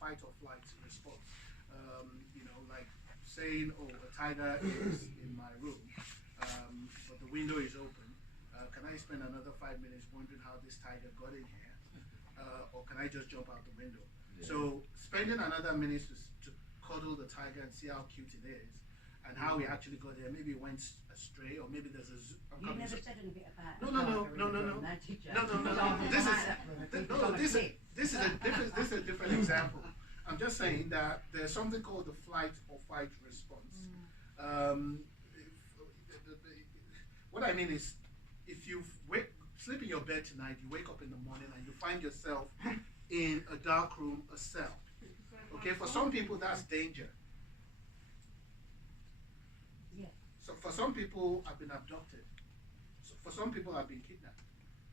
fight or flight response. Like saying, "Oh, a tiger is in my room, but the window is open. Can I spend another 5 minutes wondering how this tiger got in here, or can I just jump out the window?" Yeah. So spending another minute to cuddle the tiger and see how cute it is, and how he actually got there. Maybe it went astray, or maybe there's a zoo. You never said anything about No, no, no, no, no, no. No, no, no, no. This is a different example. I'm just saying that there's something called the flight or fight response. What I mean is, if you sleep in your bed tonight, you wake up in the morning and you find yourself in a dark room, a cell. Okay, for some people that's danger. Yeah. So for some people, I've been abducted. So for some people, I've been kidnapped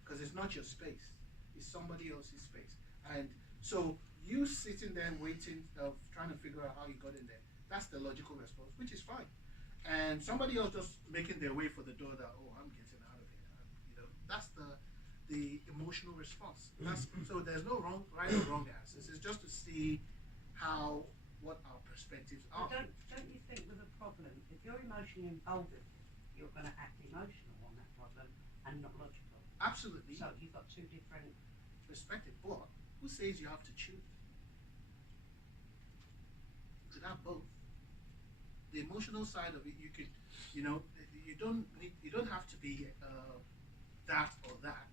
because it's not your space; it's somebody else's space. And so you sitting there waiting, trying to figure out how you got in there. That's the logical response, which is fine. And somebody else just making their way for the door. That, oh, I'm getting out of here. That's the emotional response. So there's no right or wrong answers. It's just to see what our perspectives are. Don't you think with a problem, if you're emotionally involved with it, you're going to act emotional on that problem and not logical? Absolutely. So you've got two different perspective. But who says you have to choose? You can have both. The emotional side of it, you could, you don't have to be that or that.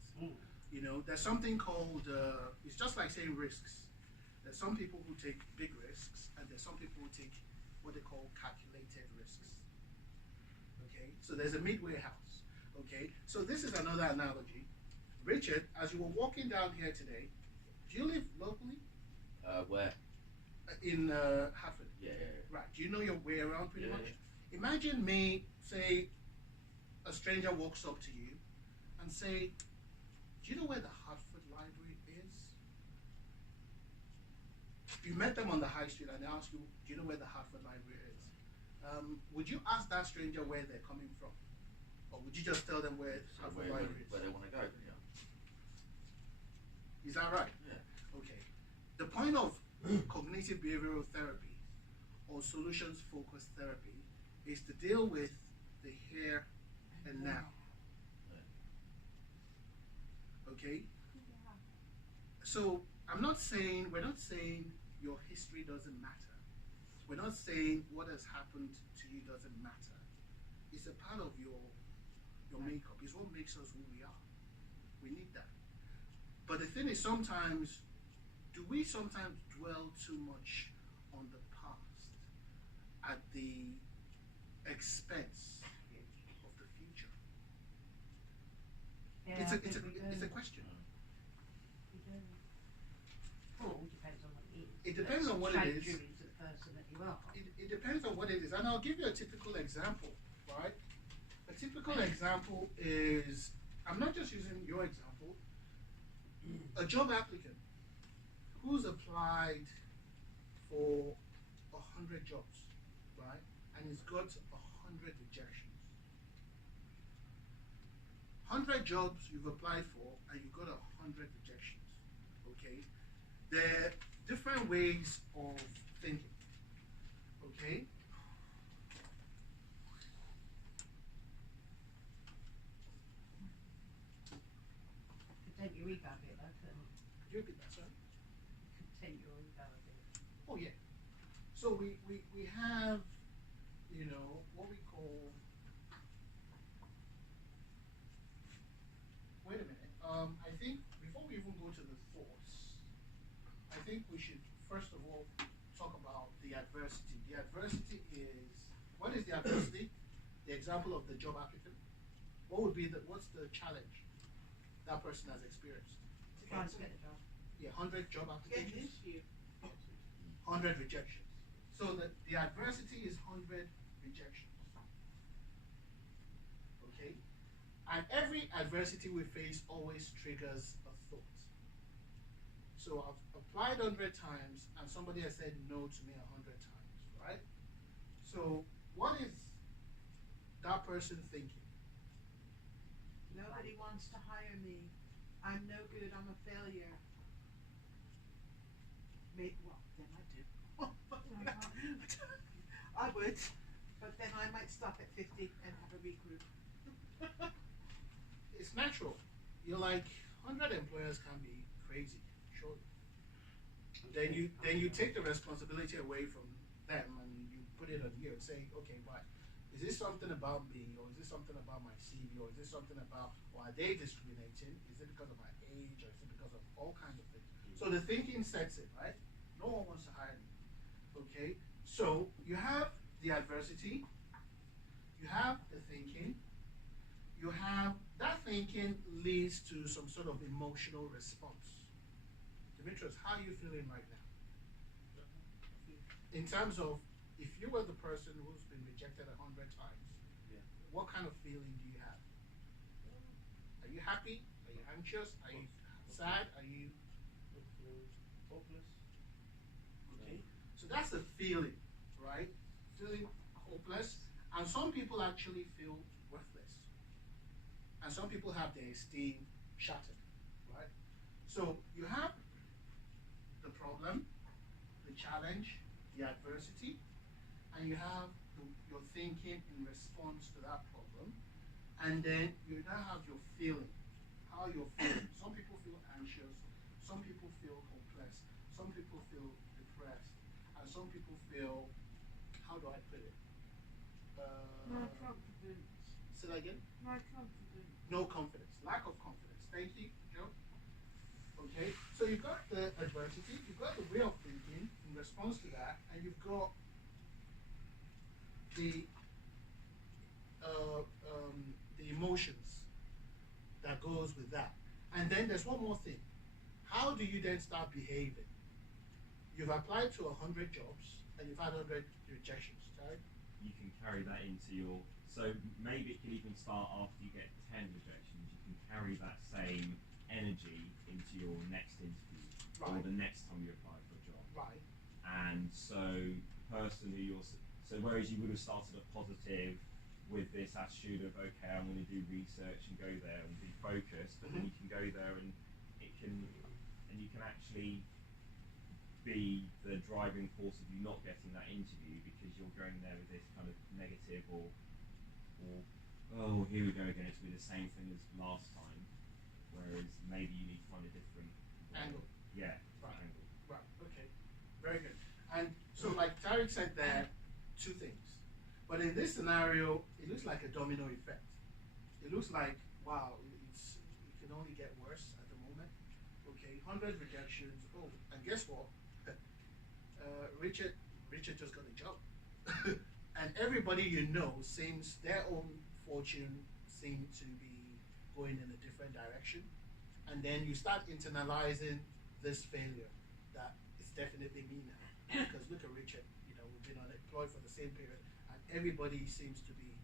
There's something called it's just like saying risks. There's some people who take big risks, and there's some people who take what they call calculated risks. Okay, so there's a midway house. Okay, so this is another analogy. Richard, as you were walking down here today, do you live locally? Where? In Hartford. Yeah. Right. Do you know your way around pretty Yeah. much? Imagine me, say, a stranger walks up to you and say, "Do you know where the Hartford Library is?" You met them on the high street and they ask you, "Do you know where the Hartford Library is?" Would you ask that stranger where they're coming from? Or would you just tell them where So Hartford where Library is? they want to go? Yeah. Is that right? Yeah. Okay. The point of cognitive behavioral therapy or solutions focused therapy is to deal with the here and now. Okay? So we're not saying your history doesn't matter. We're not saying what has happened to you doesn't matter. It's a part of your makeup. It's what makes us who we are. We need that. But the thing is, do we sometimes dwell too much on the past at the expense of the future? Yeah, It's I a think we do. question. We do. Well, it all depends on what it is. It depends on what it Shape is. you into the person that you are. It depends on what it is, and I'll give you a typical example, right? A typical example is, I'm not just using your example, a job applicant who's applied for 100 jobs, right? And he's got 100 rejections. 100 jobs you've applied for, and you've got 100 rejections. Okay? There are different ways of thinking. Okay? Could take your ego a bit, though, couldn't it? Could you repeat that, sorry? Could take your ego a bit. Oh yeah. So we have, what we call. Wait a minute. I think before we even go to the thoughts, I think we should first of all talk about the adversity. The adversity is, what is the adversity? The example of the job applicant. What's the challenge that person has experienced? Trying to get a job. Yeah, 100 job Get an applications. interview. 100 rejections. So the adversity is 100 rejections. Okay? And every adversity we face always triggers a thought. So I've applied 100 times and somebody has said no to me 100 times, right? So what is that person thinking? Nobody wants to hire me. I'm no good. I'm a failure. then I do. I would, but then I might stop at 50 and have a regroup. It's natural. You're like 100 employers can be crazy, sure. Then you take the responsibility away from them and you put it on you and say, okay, right, is this something about me, or is this something about my CV, or is this something about, or are they discriminating? Is it because of my age, or is it because of all kinds of things? So the thinking sets in, right? No one wants to hire me. Okay, so you have the adversity, you have the thinking, you have that thinking leads to some sort of emotional response. Demetrius, how are you feeling right now? In terms of, if you were the person who's been rejected 100 times, Yeah. what kind of feeling do you have? Are you happy? Are you anxious? Are you sad? Are you Hopeless. okay? So that's the feeling, right? Feeling hopeless, and some people actually feel worthless, and some people have their esteem shattered, right? So you have the problem, the challenge, the adversity, and you have your thinking in response to that problem, and then you now have your feeling, how you're feeling. Some people feel anxious, some people feel hopeless, some people feel depressed, and some people feel, how do I put it? No confidence. Say that again? No confidence. No confidence, lack of confidence. Thank you, Joe. Okay, so you've got the adversity, you've got the way of thinking in response to that, and you've got the emotions that goes with that. And then there's one more thing. How do you then start behaving? You've applied to 100 jobs and you've had 100 rejections, right? You can carry that into your, so maybe it can even start after you get 10 rejections. You can carry that same energy into your next interview or Right. the next time you apply for a job. Right. And so the person who you're, so whereas you would have started a positive with this attitude of, okay, I'm going to do research and go there and be focused, but then you can go there and it can, and you can actually be the driving force of you not getting that interview because you're going there with this kind of negative or oh, here we go again, it's going to be the same thing as last time, whereas maybe you need to find a different Angle. Yeah, Right. angle. Right, okay. Very good. And so like Tariq said there, two things. But in this scenario, it looks like a domino effect. It looks like, wow, it can only get worse at the moment. Okay, 100 rejections. Oh, and guess what? Richard just got a job. And everybody you know seems, their own fortune seemed to be going in a different direction. And then you start internalizing this failure that it's definitely me now. Because look at Richard, we've been unemployed for the same period, and everybody seems to be,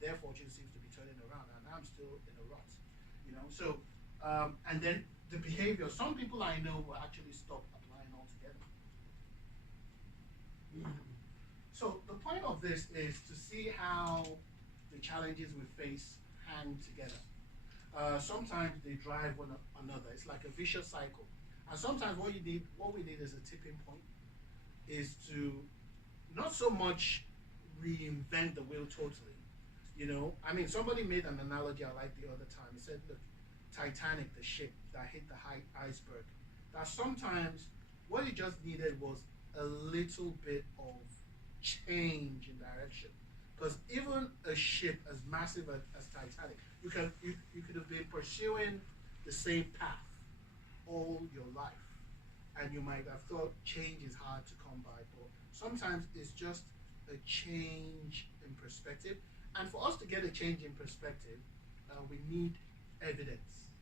their fortune seems to be turning around, and I'm still in a rut. So, and then the behavior, some people I know will actually stop applying altogether. So the point of this is to see how the challenges we face hang together. Sometimes they drive one another. It's like a vicious cycle. And sometimes what we need is a tipping point, is to not so much reinvent the wheel totally. I mean, somebody made an analogy I liked the other time. He said, look, Titanic, the ship that hit the iceberg, that sometimes what it just needed was a little bit of change in direction. Because even a ship as massive as Titanic, you could have been pursuing the same path all your life, and you might have thought change is hard to come by, but sometimes it's just a change in perspective. And for us to get a change in perspective, we need evidence.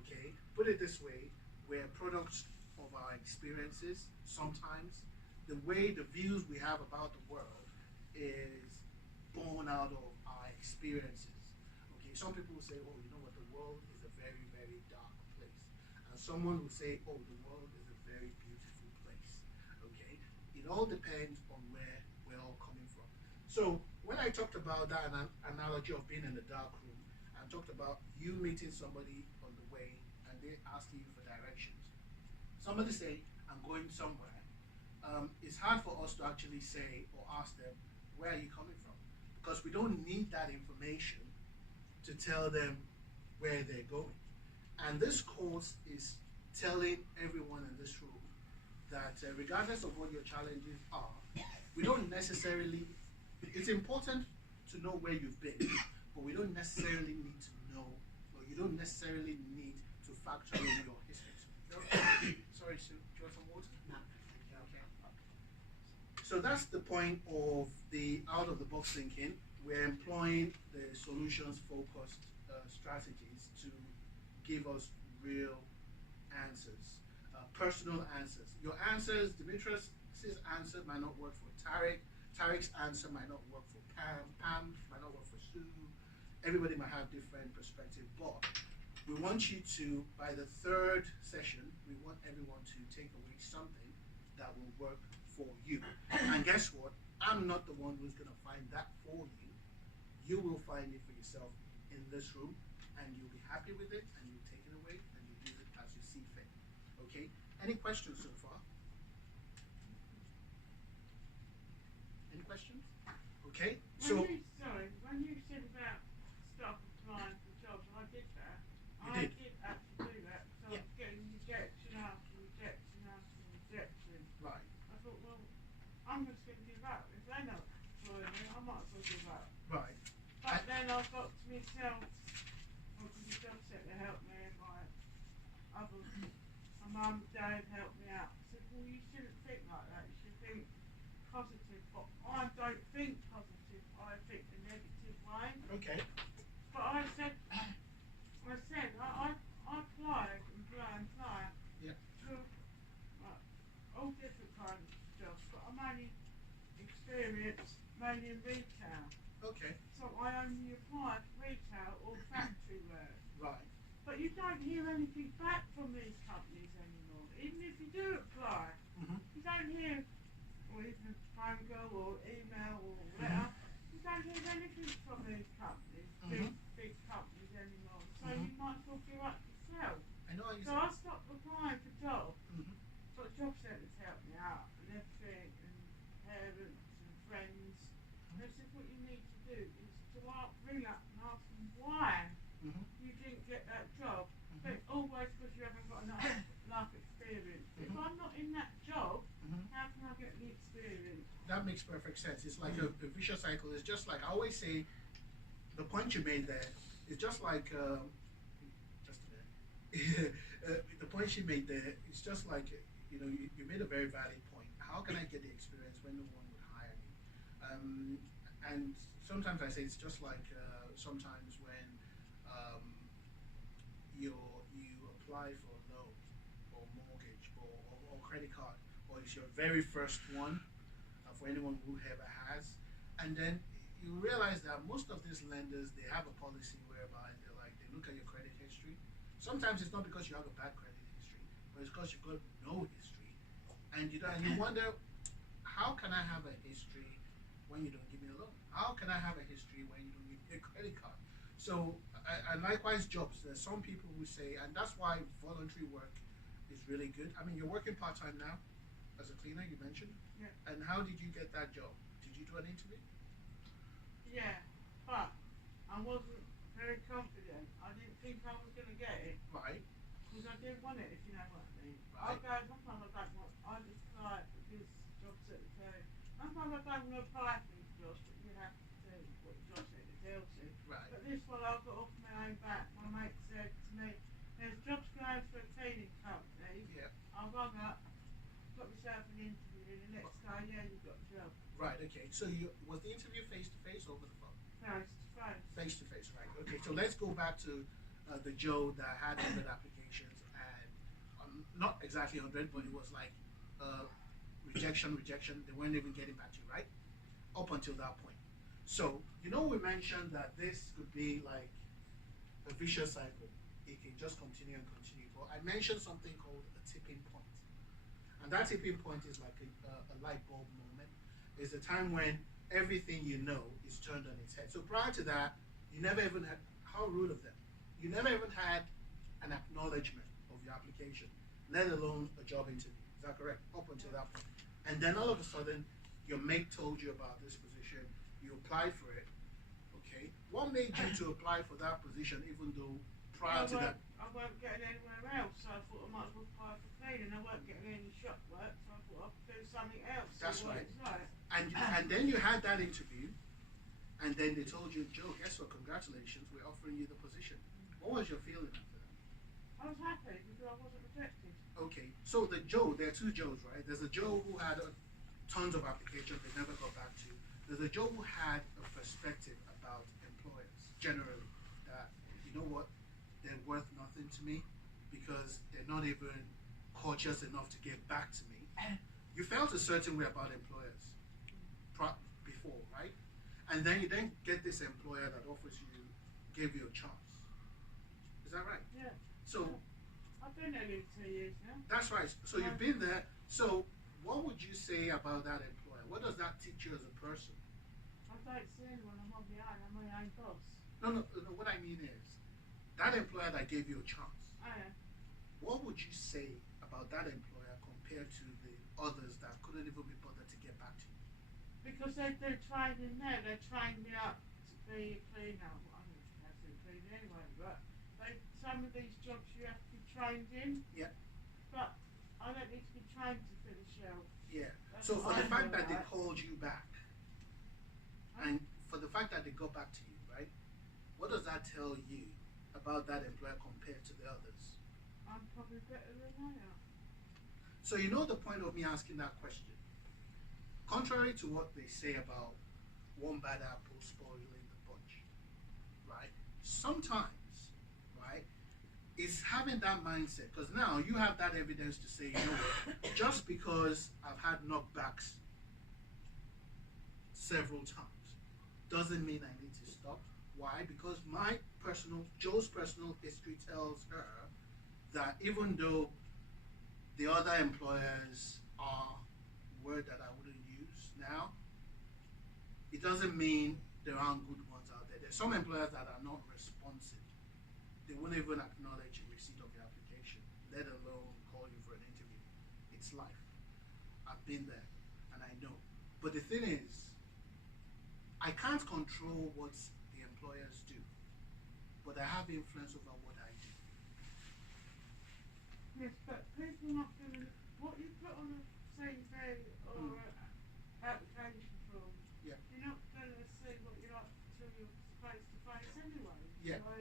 Okay, put it this way: we're products of our experiences. Sometimes the way the views we have about the world is born out of our experiences. Okay, some people will say, oh, you know what, the world is a very, very dark place. And someone will say, oh, the world is a very beautiful place. Okay, it all depends on where we're all coming from. So when I talked about that analogy of being in a dark room, I talked about you meeting somebody on the way and they asking you for directions. Somebody say, I'm going somewhere, it's hard for us to actually say or ask them, where are you coming from? Because we don't need that information to tell them where they're going. And this course is telling everyone in this room that regardless of what your challenges are, we don't necessarily, it's important to know where you've been, but we don't necessarily need to know, or you don't necessarily need to factor in your history. Sorry, Sue, do you want some water? No. Okay. So that's the point of the out-of-the-box thinking. We're employing the solutions-focused strategies to give us real answers, personal answers. Your answers, Dimitrios' answer might not work for Tariq. Tariq's answer might not work for Pam. Pam might not work for Sue. Everybody might have different perspective, but we want you to, by the third session, we want everyone to take away something that will work for you. And guess what? I'm not the one who's going to find that for you. You will find it for yourself in this room, and you'll be happy with it, and you'll take it away, and you'll use it as you see fit. Okay? Any questions so far? Any questions? Okay? So, When you said about stop applying for jobs, I did that. You I did? did actually do that. So Yeah. I was getting rejection after rejection after rejection. right, I thought, well, I'm just going to give up. If they're not employing me, I might as well give up. right. But then I got to myself, well, because the job centre helped me and my mum and dad helped me out. I said, well, you shouldn't think like that. You should think positive. But I don't think positive. I think the negative way. Okay. But I said, I applied and applied Yeah. to all different kinds of jobs, but I'm only experienced mainly in retail. Okay. So I only applied for retail or factory work. Right. But you don't hear anything back from these companies anymore. Even if you do apply, Mm-hmm. you don't hear, or even phone call or email or letter, you don't hear anything from these companies, big companies anymore. So you might as well give up yourself. I know how you So I stopped applying for jobs, Mhm. but job centres helped me out and everything, and parents and friends. And they said what you need to do is to ring up and ask them why Mhm. you didn't get that job. But always because you haven't got enough experience. If Mhm. I'm not in that job, Mhm. how can I get the experience? That makes perfect sense. It's like a vicious cycle. It's just like I always say, the point you made there is just like just a minute. The point she made there is just like you made a very valid point. How can I get the experience when no one would hire me? And sometimes I say it's just like sometimes when you apply for a loan or mortgage or credit card, or it's your very first one for anyone who ever has, and then you realize that most of these lenders, they have a policy whereby they look at your credit history. Sometimes it's not because you have a bad credit history, but it's because you've got no history, and you wonder, how can I have a history when you don't give me a loan? How can I have a history when you don't give me a credit card? So, and likewise jobs, there's some people who say, and that's why voluntary work is really good. I mean, you're working part-time now as a cleaner, you mentioned. Yeah. And how did you get that job? Did you do an interview? Yeah, but I wasn't very confident. I didn't think I was going to get it Right. because I didn't want it, if you know what I mean. Right. Sometimes I don't want, I just apply for this job secretary. Sometimes I don't want to apply for these jobs, but you have to do what the job secretary tells you. Right. But this one I got off my own back. My mate said to me, there's jobs going for a cleaning company. Yeah. I rung up, got myself an interview, and the next day, yeah, you got a job. Right. Okay. So was the interview face to face or over the phone? Face to face. Face to face. Right. Okay. So let's go back to the Joe that had 100 applications and not exactly 100, but it was like rejection. They weren't even getting back to you, right? Up until that point. So we mentioned that this could be like a vicious cycle. It can just continue and continue. But I mentioned something called a tipping point. And that tipping point is like a light bulb moment. It's a time when everything you know is turned on its head. So prior to that, you never even had, how rude of them, you never even had an acknowledgement of your application, let alone a job interview. Is that correct? Up until that point. And then all of a sudden, your mate told you about this position, you applied for it, okay? What made you to apply for that position even though prior to that? I weren't getting anywhere else, so I thought I might as well apply for cleaning. I weren't getting any shop work, so I thought I'd do something else. That's see what right. it's like. And then you had that interview, and then they told you, Joe, guess what? Congratulations, we're offering you the position. What was your feeling after that? I was happy because I wasn't rejected. Okay, so the Joe, there are two Joes, right? There's a Joe who had tons of applications they never got back to. There's a Joe who had a perspective about employers generally that, you know what, they're worth nothing to me because they're not even courteous enough to get back to me. You felt a certain way about employers before, right? And then you then get this employer that offers you, gave you a chance. Is that right? Yeah. So I've been there nearly 2 years now. that's right. So you've been there. So what would you say about that employer? What does that teach you as a person? I don't see anyone. I'm on my own. I'm my own boss. No. What I mean is, that employer that gave you a chance. I am. What would you say about that employer compared to the others that couldn't even be bothered to get back to you? Because they're training there. They trained me up to be a cleaner. Well, I'm not supposed to be a cleaner anyway, but some of these jobs you have to be trained in. Yeah. But I don't need to be trained to fill a shelf. Yeah. That's So for what the I fact feel that they like. called you back, and for the fact that they got back to you, right? What does that tell you about that employer compared to the others? I'm probably better than they are. So you know the point of me asking that question. Contrary to what they say about one bad apple spoiling the bunch, right? Sometimes, right, it's having that mindset because now you have that evidence to say, you know what, just because I've had knockbacks several times doesn't mean I need to stop. Why? Because Joe's personal history tells her that even though the other employers are word that I wouldn't use now, it doesn't mean there aren't good ones out there. There's some employers that are not responsive. They won't even acknowledge the receipt of your application, let alone call you for an interview. It's life. I've been there and I know. But the thing is, I can't control what the employers do, but I have influence over what I do. Yes, but people not gonna. What you put on a CV or application form, Yeah. you're not gonna see what you're like till you're face to face anyway. Yeah. So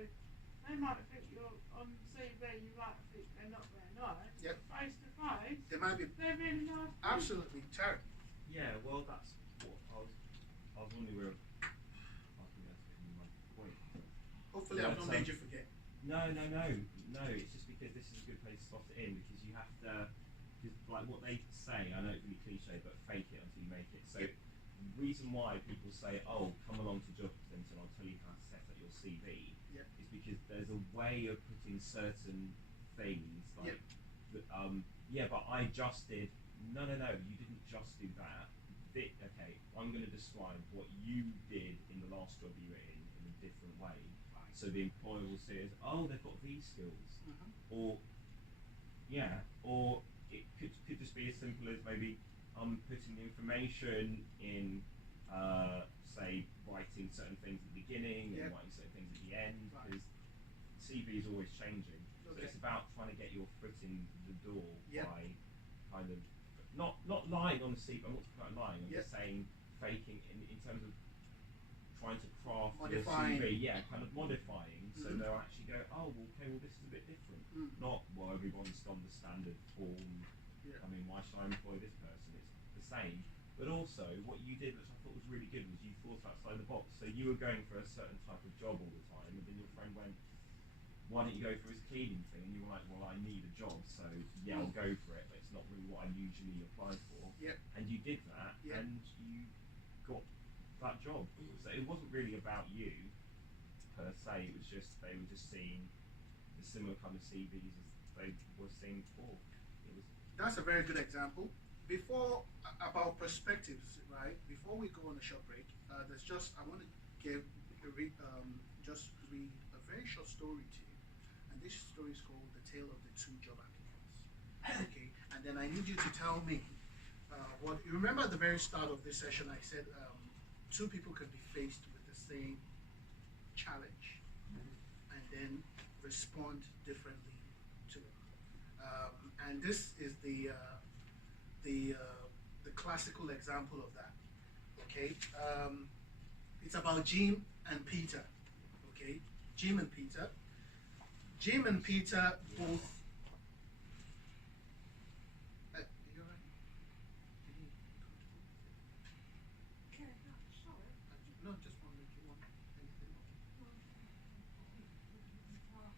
they might think you're on CV. You might think they're not very nice. Yep. But face to face, There might be they're really nice. people. absolutely terrible. Yeah, well, that's what I was wondering where. I think that's getting my point. Hopefully Yeah, I've not so- made you forget. No. It's just because this is a good place to slot it in because you have to, because like what they say, I know it's really cliche, but fake it until you make it. So the reason why people say, "Oh, come along to job present and I'll tell you how to set up your CV," Yeah. is because there's a way of putting certain things like, yeah, but I just did. No, you didn't just do that. Okay, I'm going to describe what you did in the last job you were in a different way. So the employer will say, "Oh, they've got these skills," or it could just be as simple as maybe I'm putting the information in, say, writing certain things at the beginning Yeah. and writing certain things at the end, Right. because CV is always changing. So Okay. it's about trying to get your foot in the door Yeah. by kind of not lying on the CV. I'm not talking about lying. I'm Yeah. just saying faking in terms of trying to craft Modifying. your CV. Yeah, kind of modifying. So Mhm. they'll actually go, "Oh, well, okay, well, this is a bit different." Mm. Not, "Well, everyone's done the standard form. Yeah. I mean, why should I employ this person?" It's the same. But also, what you did, which I thought was really good, was you thought outside the box. So you were going for a certain type of job all the time, and then your friend went, "Why don't you go for his cleaning thing?" And you were like, "Well, I need a job, so yeah, I'll go for it, but it's not really what I usually apply for." Yep. And you did that, Yeah. and you got that job. So it wasn't really about you per se. It was just they were just seeing the similar kind of CVs as they were seeing before. It was That's a very good example. Before about perspectives, right? Before we go on a short break, there's just I want to just read a very short story to you, and this story is called "The Tale of the Two Job Applicants." Okay, and then I need you to tell me what you remember at the very start of this session. I said two people can be faced with the same challenge and then respond differently to it. And this is the classical example of that. Okay, it's about Jim and Peter. Okay, Jim and Peter. Jim and Peter both. You all right? Okay, no, sorry. No, just wondering if you want anything more.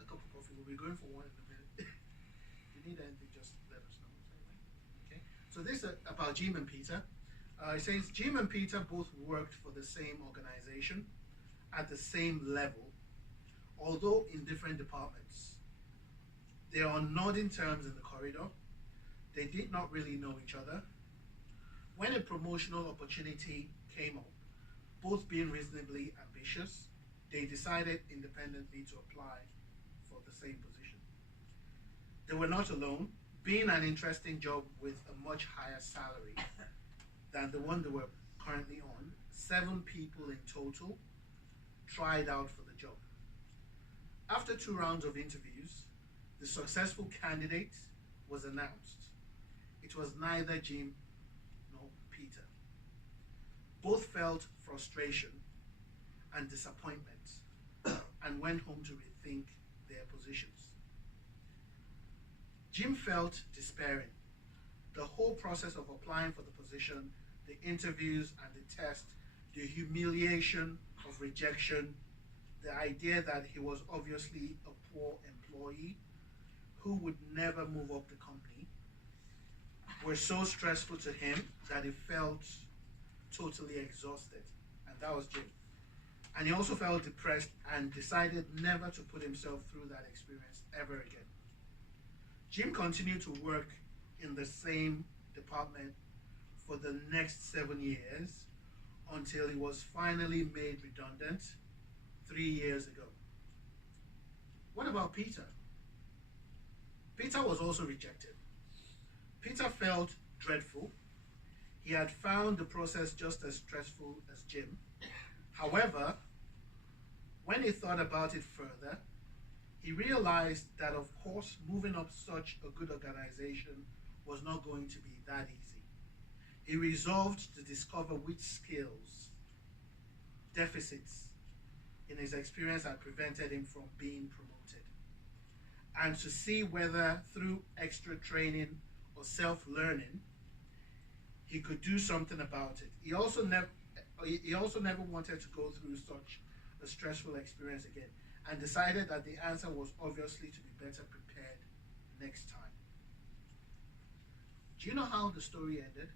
A cup of coffee. We'll be going for one in a minute. If you need anything, just let us know. Okay. So this is about Jim and Peter. It says Jim and Peter both worked for the same organization at the same level, although in different departments. They are on nodding terms in the corridor. They did not really know each other. When a promotional opportunity came up, both being reasonably ambitious, they decided independently to apply for the same position. They were not alone. Being an interesting job with a much higher salary than the one they were currently on, 7 people in total tried out for the job. After 2 rounds of interviews, the successful candidate was announced. It was neither Jim nor Peter. Both felt frustration and disappointment and went home to rethink their positions. Jim felt despairing. The whole process of applying for the position, the interviews and the test, the humiliation of rejection, the idea that he was obviously a poor employee who would never move up the company, were so stressful to him that he felt totally exhausted. And that was Jim. And he also felt depressed and decided never to put himself through that experience ever again. Jim continued to work in the same department for the next 7 years until he was finally made redundant 3 years ago. What about Peter? Peter was also rejected. Peter felt dreadful. He had found the process just as stressful as Jim. However, when he thought about it further, he realized that, of course, moving up such a good organization was not going to be that easy. He resolved to discover which skills, deficits in his experience had prevented him from being promoted, and to see whether through extra training or self-learning he could do something about it. He also never wanted to go through such a stressful experience again, and decided that the answer was obviously to be better prepared next time. Do you know how the story ended?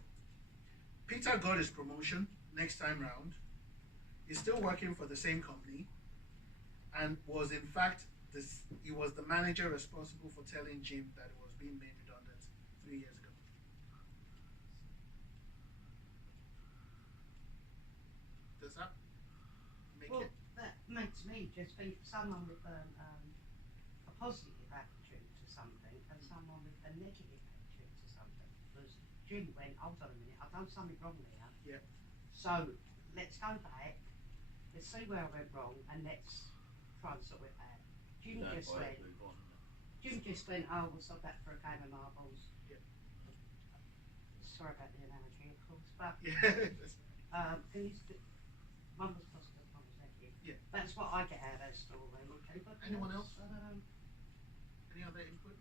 Peter got his promotion next time round. He's still working for the same company, and was in fact he was the manager responsible for telling Jim that he was being made redundant 3 years ago. Does that make Well, it? that makes me just think someone with a positive attitude to something and someone with a negative attitude to something. Because Jim went, hold on a minute, I've done something wrong here. Yeah. So let's go back, let's see where I went wrong, and let's try and sort it out. Jim just went, oh, we'll stop that for a game of marbles. Yeah. Sorry about the analogy, of course, but Yeah. can you one was positive, one was negative. Yeah. That's what I get out of that story. Okay, but Anyone else? I don't know. Any other input?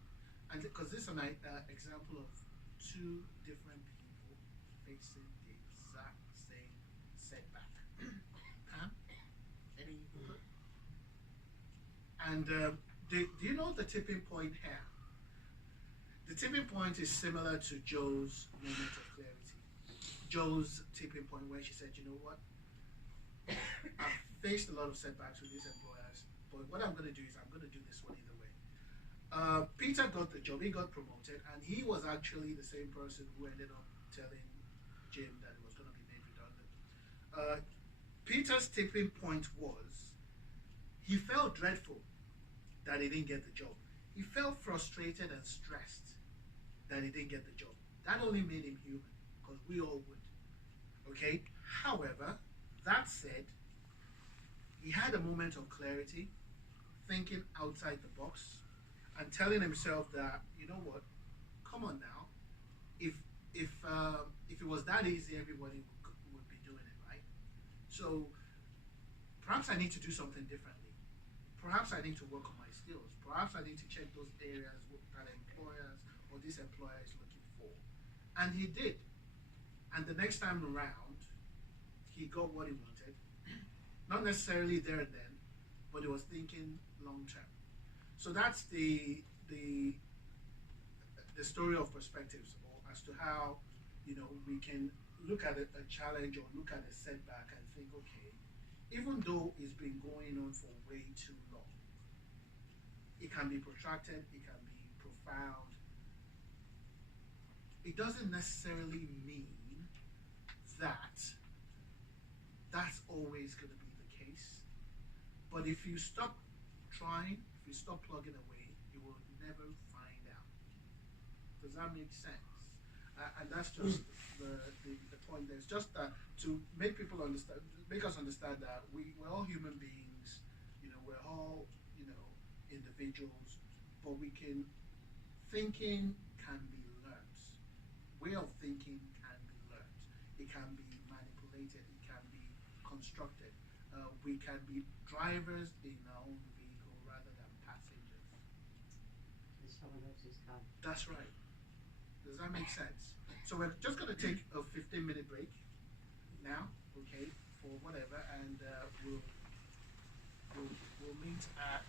And because this is an example of 2 different people facing the exact same setback. Pam, any input? And do you know the tipping point here? The tipping point is similar to Joe's moment of clarity. Joe's tipping point where she said, you know what? I've faced a lot of setbacks with these employers, but what I'm going to do is I'm going to do this one either way. Peter got the job, he got promoted, and he was actually the same person who ended up telling Jim that he was going to be made redundant. Peter's tipping point was he felt dreadful that he didn't get the job. he felt frustrated and stressed that he didn't get the job. That only made him human, because we all would. Okay? However, that said, he had a moment of clarity, thinking outside the box, and telling himself that, you know what, come on now, if it was that easy, everybody would be doing it, right? So perhaps I need to do something differently. Perhaps I need to work on my skills. Perhaps I need to check those areas that employers or this employer is looking for. And he did. And the next time around, he got what he wanted. Not necessarily there and then, but he was thinking long term. So that's the story of perspectives, or as to how, you know, we can look at a challenge or look at a setback and think, okay, even though it's been going on for way too long, it can be protracted, it can be profound. It doesn't necessarily mean that that's always going to be the case. But if you stop trying, if you stop plugging away, you will never find out. Does that make sense? And that's just the point. There's just to make people understand, make us understand that we're all human beings. You know, we're all, you know, individuals, but thinking can be learned. Way of thinking can be learned. It can be manipulated. It can be constructed. We can be drivers in our own vehicle rather than passengers. In someone else's car. That's right. Does that make sense? So we're just going to take a 15-minute break now, okay, for whatever, and we'll meet at.